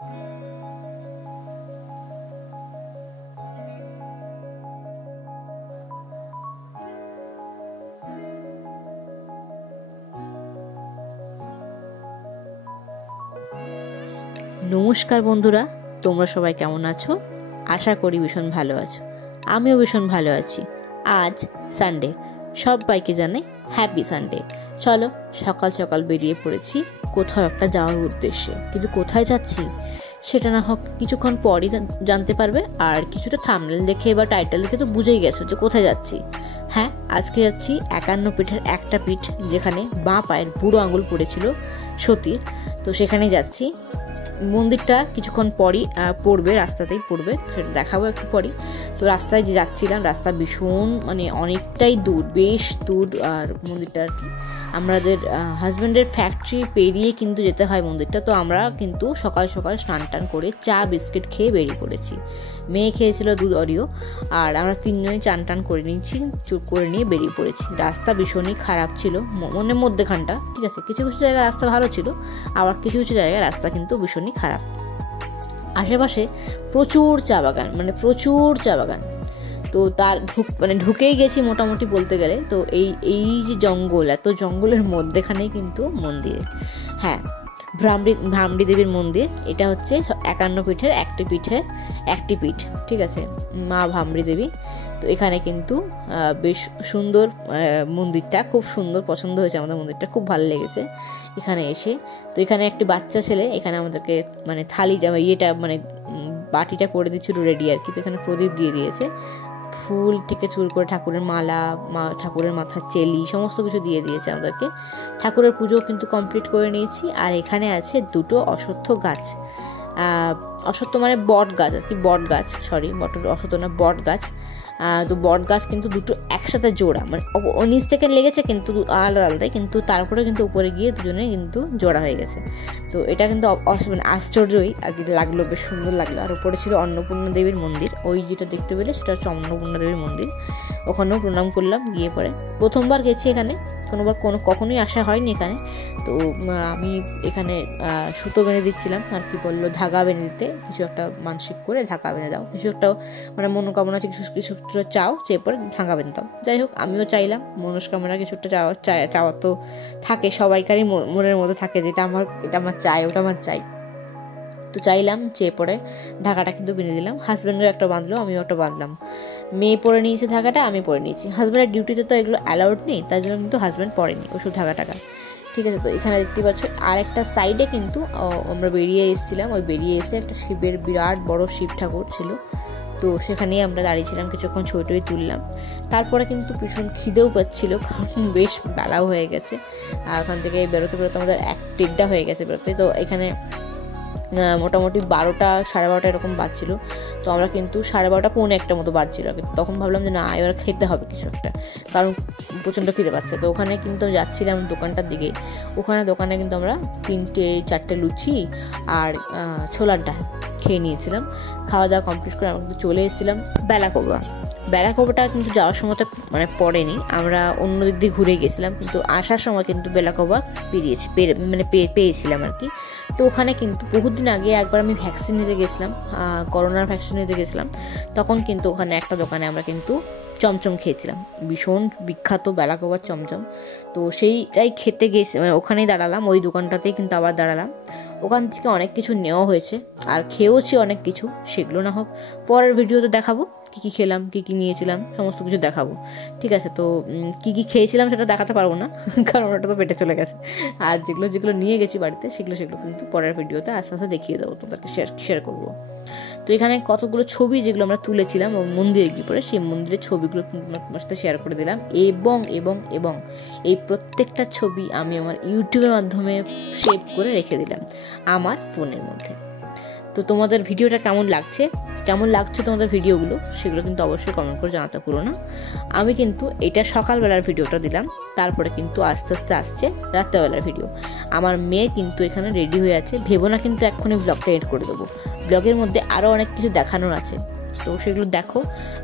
নমস্কার বন্ধুরা, তোমরা সবাই কেমন আছো? আশা করি ভীষণ ভালো আছো। আমিও ভীষণ ভালো আছি। আজ সানডে, সবাইকে জানাই হ্যাপি সানডে। চলো, সকাল সকাল বেরিয়ে পড়েছি কোথাও একটা যাওয়ার উদ্দেশ্যে। কিন্তু কোথায় যাচ্ছি সেটা না হোক কিছুক্ষণ পরই জানতে পারবে। আর কিছুটা থাম্বনেল দেখে বা টাইটেল দেখে তো বুঝেই গেছো যে কোথায় যাচ্ছি। হ্যাঁ, আজকে যাচ্ছি 51 পীঠের একটা পীঠ, যেখানে বাঁ পায়ের বুড়ো আঙুল পড়েছিল সতীর। তো সেখানেই যাচ্ছি। মন্দিরটা কিছুক্ষণ পরই পড়বে, রাস্তাতেই পড়বে, সেটা দেখাবো একটু পরই। তো রাস্তায় যে যাচ্ছিলাম, রাস্তা ভীষণ অনেকটাই দূর, বেশ দূর। আর মন্দিরটা আর কি আমাদের হাজব্যান্ডের ফ্যাক্টরি পেরিয়ে কিন্তু যেতে হয় মন্দিরটা। তো আমরা কিন্তু সকাল সকাল স্নান টান করে চা বিস্কিট খেয়ে বেরিয়ে পড়েছি। মেয়ে খেয়েছিল দুধ অরিও, আর আমরা তিনজনই চান টান করে নিয়েছি, চুপ করে নিয়ে বেরিয়ে পড়েছি। রাস্তা ভীষণই খারাপ ছিল, মধ্যেখানটা ঠিক আছে। কিছু কিছু জায়গায় রাস্তা ভালো ছিল, আবার কিছু কিছু জায়গায় রাস্তা কিন্তু ভীষণই খারাপ। আশেপাশে প্রচুর চা বাগান, প্রচুর চা বাগান। তো তার ঢুকেই গেছি মোটামুটি বলতে গেলে। তো এই যে জঙ্গল, এত জঙ্গলের মধ্যেখানেই কিন্তু মন্দির। হ্যাঁ, ভ্রামরী দেবীর মন্দির। এটা হচ্ছে 51 পীঠের একটি পীঠ, ঠিক আছে, মা ভ্রামরী দেবী। তো এখানে কিন্তু বেশ সুন্দর মন্দিরটা, খুব সুন্দর, পছন্দ হয়েছে আমাদের মন্দিরটা, খুব ভালো লেগেছে এখানে এসে। তো এখানে একটি বাচ্চা ছেলে এখানে আমাদেরকে থালি বাটিটা করে দিচ্ছিল রেডি আর কি। তো এখানে প্রদীপ দিয়ে দিয়েছে, ফুল থেকে চুল করে ঠাকুরের মালা, ঠাকুরের মাথার চেলি, সমস্ত কিছু দিয়ে দিয়েছে আমাদেরকে। ঠাকুরের পুজো কিন্তু কমপ্লিট করে নিয়েছি। আর এখানে আছে দুটো অশ্বত্থ গাছ, অশ্বত্থ বট গাছ আর কি, অশ্বত্থ না, বট গাছ। তো বট গাছ কিন্তু দুটো একসাথে জোড়া, নিচ থেকে লেগেছে কিন্তু আলাদা আলাদাই, কিন্তু তারপরে কিন্তু উপরে গিয়ে দুজনে কিন্তু জোড়া হয়ে গেছে। তো এটা কিন্তু আশ্চর্যই আর কি লাগলো, বেশ সুন্দর লাগলো। আর উপরে ছিল অন্নপূর্ণা দেবীর মন্দির, ওই যেটা দেখতে পেলে সেটা হচ্ছে অন্নপূর্ণা দেবীর মন্দির। ওখানেও প্রণাম করলাম গিয়ে পরে। প্রথমবার গেছি এখানে, কখনোই আসা হয়নি এখানে। তো আমি এখানে সুতো বেঁধে দিচ্ছিলাম আর কি, বললো ধাগা বেঁধে দিতে, কিছু একটা মানসিক করে ধাগা বেঁধে দাও, কিছু একটা মনোকামনা কিছু চাও, চেয়ে পরে ধাগা বেঁধে দাও। যাই হোক, আমিও চাইলাম মনস্কামনা কিছু একটা চাওয়া তো থাকে, সবাইকারই মনের মধ্যে থাকে, যেটা এটা আমার চাই, ওটা আমার চাই। তো চাইলাম, চেয়ে পরে ধাগাটা কিন্তু বেঁধে দিলাম। হাজব্যান্ডও একটা বাঁধলো, আমিও একটা বাঁধলাম। মেয়ে পরে নিয়েছে ধাগাটা, আমি পরে নিয়েছি। হাজব্যান্ডের ডিউটিতে তো এগুলো অ্যালাউড নেই, তার জন্য কিন্তু হাজব্যান্ড পরেনি ওষুধ ধাগা টাকা, ঠিক আছে। তো এখানে দেখতে পাচ্ছ আর একটা সাইডে কিন্তু আমরা বেরিয়ে এসেছিলাম। ওই বেরিয়ে এসে একটা শিবের বিরাট বড় শিব ঠাকুর ছিল, তো সেখানেই আমরা দাঁড়িয়েছিলাম, কিছুক্ষণ ছবি তুললাম। তারপরে কিন্তু ভীষণ খিদেও পাচ্ছিল, কারণ বেশ বেলাও হয়ে গেছে। আর ওখান থেকে বেরোতে আমাদের 1-1.5 হয়ে গেছে বেরোতে। তো এখানে মোটামুটি 12টা, 12:30 এরকম বাজছিল। তো আমরা কিন্তু 12:30 পৌনে একটা মতো বাজছিল। তখন ভাবলাম যে না, এবার খেতে হবে কিছু একটা, কারণ প্রচণ্ড খিদে পাচ্ছে। তো ওখানে কিন্তু যাচ্ছিলাম দোকানটার দিকে। দোকানে কিন্তু আমরা 3-4টে লুচি আর ছোলার ডাল খেয়ে নিয়েছিলাম। খাওয়া দাওয়া কমপ্লিট করে আমরা কিন্তু চলে এসেছিলাম বেলাকোবাটা কিন্তু যাওয়ার সময়টা পড়েনি, আমরা অন্য দিক দিয়ে ঘুরে গেছিলাম, কিন্তু আসার সময় কিন্তু বেলাকোবা পেয়েছিলাম আর কি। তো ওখানে কিন্তু বহুদিন আগে একবার আমি ভ্যাকসিন নিতে গেছিলাম, করোনার ভ্যাকসিন নিতে গেছিলাম। তখন কিন্তু ওখানে একটা দোকানে আমরা কিন্তু চমচম খেয়েছিলাম, ভীষণ বিখ্যাত বেলাকোবার চমচম। তো সেইটাই খেতে গেছি, ওখানেই দাঁড়ালাম, ওই দোকানটাতেই কিন্তু আবার দাঁড়ালাম। ওখান থেকে অনেক কিছু নেওয়া হয়েছে আর খেয়েওছি অনেক কিছু, সেগুলো না হোক পরের ভিডিওতে দেখাবো। কী খেলাম, কী নিয়েছিলাম, সমস্ত কিছু দেখাবো, ঠিক আছে। তো কী খেয়েছিলাম সেটা দেখাতে পারবো না, কারণ ওটা তো পেটে চলে গেছে। আর যেগুলো নিয়ে গেছি বাড়িতে, সেগুলো কিন্তু পরের ভিডিওতে আস্তে আস্তে দেখিয়ে দেবো, তোমাদেরকে শেয়ার করবো। তো এখানে কতগুলো ছবি যেগুলো আমরা তুলেছিলাম ও মন্দিরে গিয়ে পরে, সেই মন্দিরের ছবিগুলো তোমার সাথে শেয়ার করে দিলাম। এবং এই প্রত্যেকটা ছবি আমি আমার ইউটিউবের মাধ্যমে সেভ করে রেখে দিলাম আমার ফোনের মধ্যে। তো তোমাদের ভিডিওটা কেমন লাগছে তোমাদের ভিডিওগুলো, সেগুলো কিন্তু অবশ্যই কমেন্ট করে জানাতে ভুলো না। আমি কিন্তু এটা সকালবেলার ভিডিওটা দিলাম, তারপরে কিন্তু আস্তে আস্তে আসছে রাত্রেবেলার ভিডিও। আমার মেয়ে কিন্তু এখানে রেডি হয়ে আছে, ভেবো না কিন্তু এক্ষুনি ব্লগটা এড করে দেবো। ব্লগের মধ্যে আরও অনেক কিছু দেখানোর আছে, তো সেগুলো দেখো।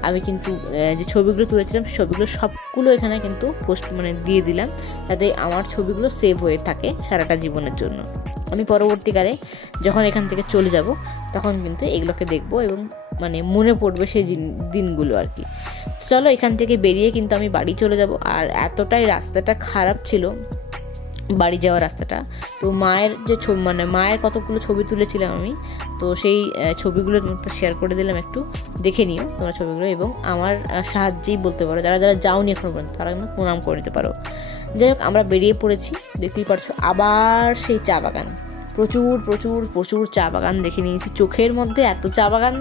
আমি কিন্তু যে ছবিগুলো তুলেছিলাম, ছবিগুলো সবগুলো এখানে কিন্তু পোস্ট দিয়ে দিলাম, যাতে আমার ছবিগুলো সেভ হয়ে থাকে সারাটা জীবনের জন্য। আমি পরবর্তীকালে যখন এখান থেকে চলে যাব তখন কিন্তু এগুলোকে দেখবো এবং মানে মনে পড়বে সেই দিনগুলো আর কি। চলো এখান থেকে বেরিয়ে কিন্তু আমি বাড়ি চলে যাব। আর এতটাই রাস্তাটা খারাপ ছিল বাড়ি যাওয়ার রাস্তাটা, তো মায়ের যে মানে মায়ের কতগুলো ছবি তুলেছিলাম আমি, তো সেই ছবিগুলো তোমাকে শেয়ার করে দিলাম, একটু দেখে নিও তোমার ছবিগুলো এবং আমার সাহায্যেই বলতে পারো, যারা যারা যাওনি এখন পর্যন্ত তারা কিন্তু প্রণাম করে নিতে পারো। যাই হোক আমরা বেরিয়ে পড়েছি, দেখতেই পারছো আবার সেই চা বাগান, প্রচুর প্রচুর প্রচুর চা বাগান দেখে নিয়েছি। চোখের মধ্যে এত চা বাগান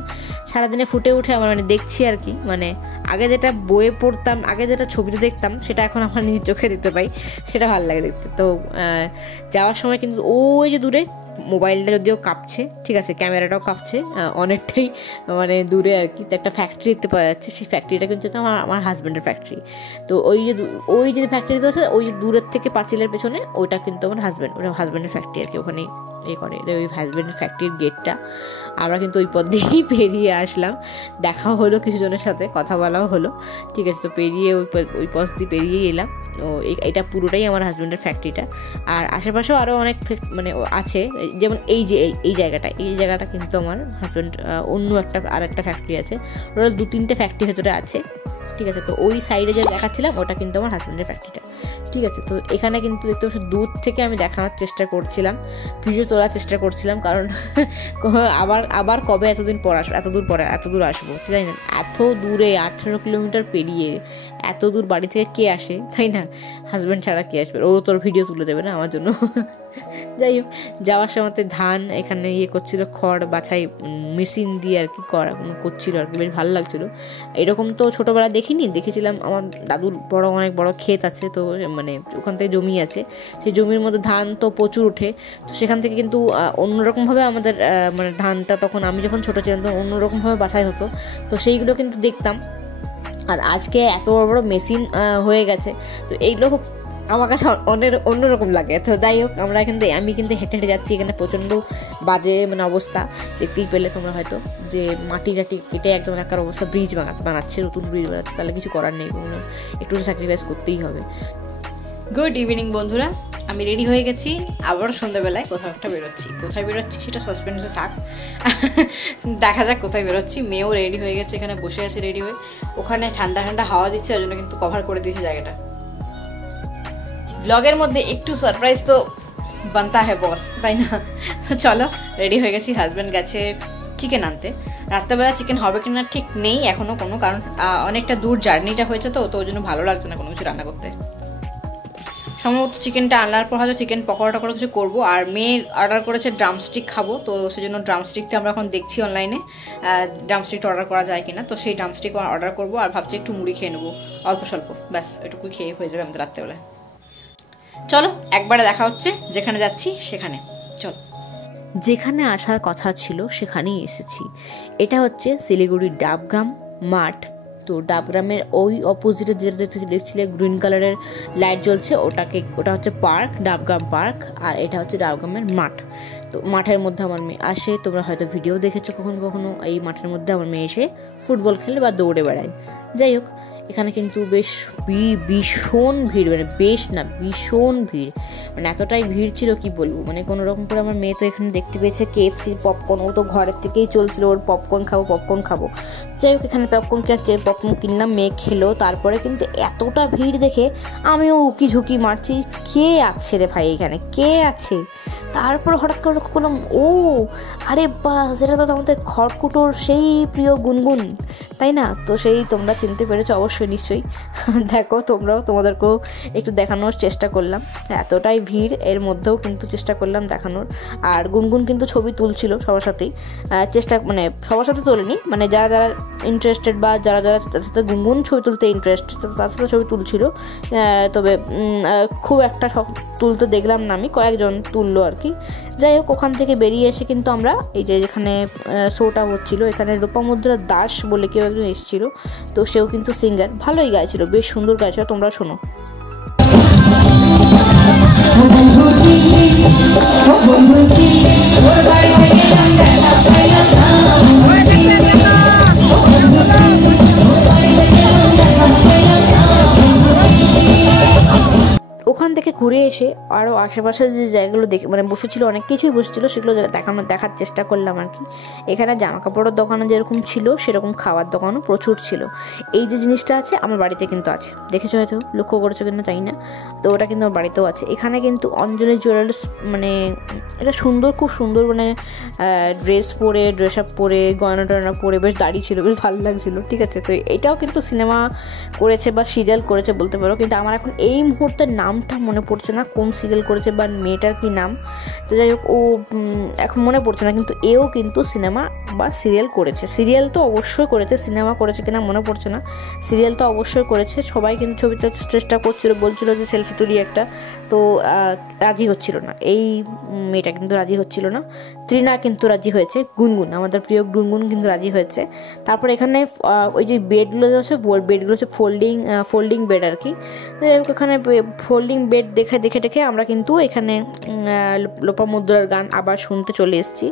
সারাদিনে ফুটে উঠে আমার মানে দেখছি আর কি, মানে আগে যেটা বইয়ে পড়তাম, আগে যেটা ছবিতে দেখতাম সেটা এখন আমার নিজের চোখে দেখতে পাই, সেটা ভালো লাগে দেখতে। তো যাওয়ার সময় কিন্তু ওই যে দূরে মোবাইলটা যদিও কাঁপছে, ঠিক আছে, ক্যামেরাটাও কাঁপছে অনেকটাই মানে দূরে আর কি, তো একটা ফ্যাক্টরি দেখতে পাওয়া যাচ্ছে। সেই ফ্যাক্টরিটা কিন্তু আমার হাজব্যান্ডের ফ্যাক্টরি। তো ওই যে ফ্যাক্টরিটা আছে ওই যে দূরের থেকে পাঁচিলের পেছনে, ওইটা কিন্তু আমার হাজব্যান্ডের ফ্যাক্টরি আর কি, ওখানে করে ওই হাজব্যান্ডের ফ্যাক্টরির গেটটা। আমরা কিন্তু ওই পথ দিয়েই পেরিয়ে আসলাম, দেখা হলো কিছু জনের সাথে, কথা বলাও হলো, ঠিক আছে। তো পেরিয়ে ওই পথ দিয়ে পেরিয়ে এলাম। ও এটা পুরোটাই আমার হাজব্যান্ডের ফ্যাক্টরিটা। আর আশেপাশেও আরও অনেক মানে আছে, যেমন এই জায়গাটা কিন্তু আমার হাজব্যান্ড অন্য আরেকটা ফ্যাক্টরি আছে, ওরা 2-3টে ফ্যাক্টরি ভেতরে আছে, ঠিক আছে। তো ওই সাইডে যে দেখাচ্ছিলাম ওটা কিন্তু আমার হাজব্যান্ডের ফ্যাক্টরিটা, ঠিক আছে। তো এখানে কিন্তু দেখতে পাচ্ছি দূর থেকে আমি দেখানোর চেষ্টা করছিলাম, ভিডিও তোলার চেষ্টা করছিলাম, কারণ আবার কবে এত দূর আসবো জানি না। এত দূরে 18 কিলোমিটার পেরিয়ে এত দূর বাড়ি থেকে কে আসে, তাই না? হাজব্যান্ড ছাড়া কে আসবে, ও তোর ভিডিও তুলে দেবে না আমার জন্য। যাই হোক, যাওয়ার সময় ধান এখানে করছিল, খড় বাছাই মেশিন দিয়ে আর কি করছিল আর কি, বেশ ভালো লাগছিলো। এরকম তো ছোটোবেলা দেখেছিলাম, আমার দাদুর অনেক বড় ক্ষেত আছে, তো মানে ওখান থেকে জমি আছে, সেই জমির মধ্যে ধান তো প্রচুর ওঠে। তো সেখান থেকে কিন্তু অন্যরকমভাবে আমাদের মানে ধানটা তখন আমি যখন ছোটো ছিলাম তখন অন্যরকমভাবে বাছাই হতো, তো সেইগুলো কিন্তু দেখতাম। আর আজকে এত বড় বড় মেশিন হয়ে গেছে, তো এইগুলো খুব আমার কাছে অন্যরকম লাগে। তো যাই হোক, আমি কিন্তু হেঁটে হেঁটে যাচ্ছি, এখানে প্রচণ্ড বাজে মানে অবস্থা, দেখতেই পেলে তোমরা হয়তো, যে মাটি কেটে একদম একার অবস্থা, ব্রিজ বানাচ্ছে, নতুন ব্রিজ বানাচ্ছে, তাহলে কিছু করার নেই, একটু স্যাক্রিফাইস করতেই হবে। গুড ইভিনিং বন্ধুরা, আমি রেডি হয়ে গেছি, আবার সন্ধ্যাবেলায় কোথাও একটা কোথায় বেরোচ্ছি সেটা সাসপেন্সে থাক, দেখা যাক কোথায় বেরোচ্ছি। মেয়েও রেডি হয়ে গেছে, এখানে বসে আছে রেডি হয়ে, ওখানে ঠান্ডা ঠান্ডা হাওয়া দিচ্ছে, ওই জন্য কিন্তু কভার করে দিয়েছে জায়গাটা। ব্লগের মধ্যে একটু সারপ্রাইজ তো বানতা হ্যাঁ বস, তাই না? তো চলো, রেডি হয়ে গেছি। হাজব্যান্ড গেছে চিকেন আনতে, রাত্রেবেলা চিকেন হবে কিনা ঠিক নেই এখনও কোনো, কারণ অনেকটা দূর জার্নিটা হয়েছে, তো ওই জন্য ভালো লাগছে না কোনো কিছু রান্না করতে। সম্ভবত চিকেনটা আনার পর হয়তো চিকেন পকোড়া কিছু করবো। আর মেয়ে অর্ডার করেছে ড্রামস্টিক খাবো, তো সেজন্য ড্রামস্টিকটা আমরা এখন দেখছি অনলাইনে, ড্রামস্টিকটা অর্ডার করা যায় কিনা। তো সেই ড্রামস্টিক অর্ডার করবো, আর ভাবছি একটু মুড়ি খেয়ে নেবো অল্প স্বল্প, ব্যাস এটুকুই খেয়ে হয়ে যাবে আমাদের রাত্রেবেলায়। চলো একবারে দেখা হচ্ছে, যেখানে যাচ্ছি সেখানে। চলো, যেখানে আসার কথা ছিল সেখানেই এসেছি। এটা হচ্ছে শিলিগুড়ির ডাবগ্রাম মাঠ। তো ডাবগ্রামের ওই অপোজিটে যেটা দেখছিলে গ্রিন কালারের লাইট জ্বলছে, ওটা হচ্ছে পার্ক, ডাবগ্রাম পার্ক, আর এটা হচ্ছে ডাবগ্রামের মাঠ। তো মাঠের মধ্যে আমার মেয়ে আসে, তোমরা হয়তো ভিডিও দেখেছো কখনো কখনো, এই মাঠের মধ্যে আমার মেয়ে এসে ফুটবল খেলে বা দৌড়ে বেড়ায়। যাই হোক, এখানে কিন্তু বেশ ভীষণ ভিড়, মানে বেশ না ভীষণ ভিড়, মানে এতটাই ভিড় ছিল কি বলবো। মানে কোনো রকম করে আমার মেয়ে তো এখানে দেখতে পেয়েছে KFC পপকর্ন, ও তো ঘরের থেকেই চলছিল ওর পপকর্ন খাবো। যাই হোক, এখানে পপকর্ন কিনলাম, মেয়ে খেলো। তারপরে কিন্তু এতটা ভিড় দেখে আমিও উকি ঝুঁকি মারছি, কে আছে রে ভাই এখানে, কে আছে? তারপর হঠাৎ করে লক্ষ্য করলাম, ও আরে বাহ, সেটা তো আমাদের খড়কুটোর সেই প্রিয় গুনগুন, তাই না? তো সেই তোমরা চিনতে পেরেছো অবশ্যই, নিশ্চয়ই। দেখো তোমাদেরকেও একটু দেখানোর চেষ্টা করলাম, এতটাই ভিড় এর মধ্যেও কিন্তু চেষ্টা করলাম দেখানোর। আর গুনগুন কিন্তু ছবি তুলছিল সবার সাথেই, মানে সবার সাথে তোলেনি, মানে যারা যারা ইন্টারেস্টেড বা যারা যারা সাথে গুনগুন ছবি তুলতে ইন্টারেস্টেড তার সাথে ছবি তুলছিল। তবে খুব একটা তুলতে দেখলাম না আমি, কয়েকজন তুললো আর কি। যাই হোক, ওখান থেকে বেরিয়ে এসে কিন্তু আমরা এই যে যেখানে শোটা হচ্ছিল, এখানে লোপামুদ্রা দাস বলে কেউ একজন এসেছিল, তো সেও কিন্তু সিঙ্গার, ভালোই গাইছিল, বেশ সুন্দর গাইছিল, তোমরা শোনো। ওখান থেকে ঘুরে এসে আরও আশেপাশের যে জায়গাগুলো দেখে মানে বসেছিল, অনেক কিছুই বসেছিল, সেগুলো দেখার চেষ্টা করলাম আর কি। এখানে জামা কাপড়ের দোকানও যেরকম ছিল সেরকম খাওয়ার দোকানও প্রচুর ছিল। এই যে জিনিসটা আছে আমার বাড়িতে কিন্তু আছে, দেখেছো হয়তো, লক্ষ্য করেছো কিন্তু জানি না, তো ওটা কিন্তু আমার বাড়িতেও আছে। এখানে কিন্তু অঞ্জলি জুয়েলার্স, মানে এটা সুন্দর, খুব সুন্দর, মানে ড্রেস আপ পরে গয়না টয়না পরে বেশ দাঁড়িয়ে ছিল, বেশ ভালো লাগছিলো, ঠিক আছে। তো এটাও কিন্তু সিনেমা করেছে বা সিরিয়াল করেছে বলতে পারো, কিন্তু আমার এখন এই মুহূর্তে নামটা মনে পড়ছে না কোন সিরিয়াল করেছে বা মেয়েটার কি নাম। তো যাই হোক, ও এখন মনে পড়ছে না, কিন্তু এও কিন্তু সিনেমা বা সিরিয়াল করেছে। সিরিয়াল তো অবশ্যই করেছে, সিনেমা করেছে কিনা মনে পড়ছে না, সিরিয়াল তো অবশ্যই করেছে। সবাই কিন্তু ছবিটা চেষ্টা করছিল, বলছিল যে সেলফি তুলি একটা, তো রাজি হচ্ছিল না, এই মেয়েটা কিন্তু রাজি হচ্ছিল না। তৃণা কিন্তু রাজি হয়েছে, গুনগুন, আমাদের প্রিয় গুনগুন কিন্তু রাজি হয়েছে। তারপর এখানে ওই যে বেডগুলো আছে, বেডগুলো হচ্ছে ফোল্ডিং বেড আর কি। এখানে ফোল্ডিং বেড দেখে আমরা কিন্তু এখানে লোপামুদ্রার গান আবার শুনতে চলে এসেছি।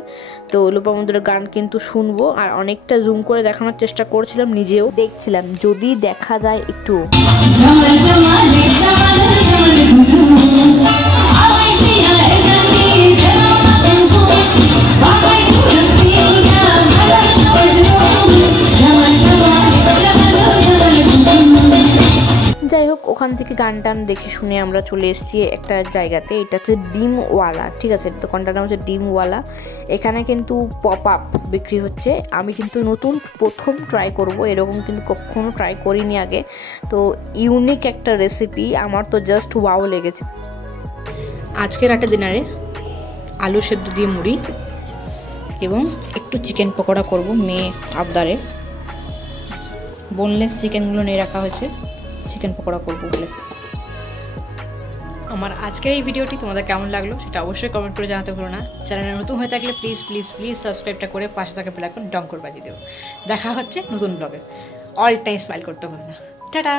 তো লোপামুদ্রার গান কিন্তু শুনবো, আর অনেকটা জুম করে দেখানোর চেষ্টা করছিলাম, নিজেও দেখছিলাম যদি দেখা যায় একটু। যাই হোক, ওখান থেকে গান টান দেখে শুনে আমরা চলে এসেছি একটা জায়গাতে, এটা হচ্ছে ডিমওয়ালা, ঠিক আছে, দোকানটার নাম হচ্ছে ডিমওয়ালা। এখানে কিন্তু পপ আপ বিক্রি হচ্ছে। আমি কিন্তু নতুন প্রথম ট্রাই করব, এরকম কিন্তু কখনো ট্রাই করিনি আগে, তো ইউনিক একটা রেসিপি, আমার তো জাস্ট ওয়াও লেগেছে। আজকের রাতে ডিনারে আলু সেদ্ধ দিয়ে মুড়ি এবং একটু চিকেন পকোড়া করব, মেয়ে আবদারে, বোনলেস চিকেনগুলো নিয়ে রাখা হয়েছে, চিকেন পকোড়া করবো বলে। আমার আজকের এই ভিডিওটি তোমাদের কেমন লাগলো সেটা অবশ্যই কমেন্ট করে জানাতে ভুলো না। চ্যানেলে নতুন হয়ে থাকলে প্লিজ প্লিজ প্লিজ সাবস্ক্রাইবটা করে পাশে থাকা বেল আইকন ডং করে বাজিয়ে দেবো। দেখা হচ্ছে নতুন ব্লগে। অল টাইম স্মাইল করতে ভুলো না। টাটা।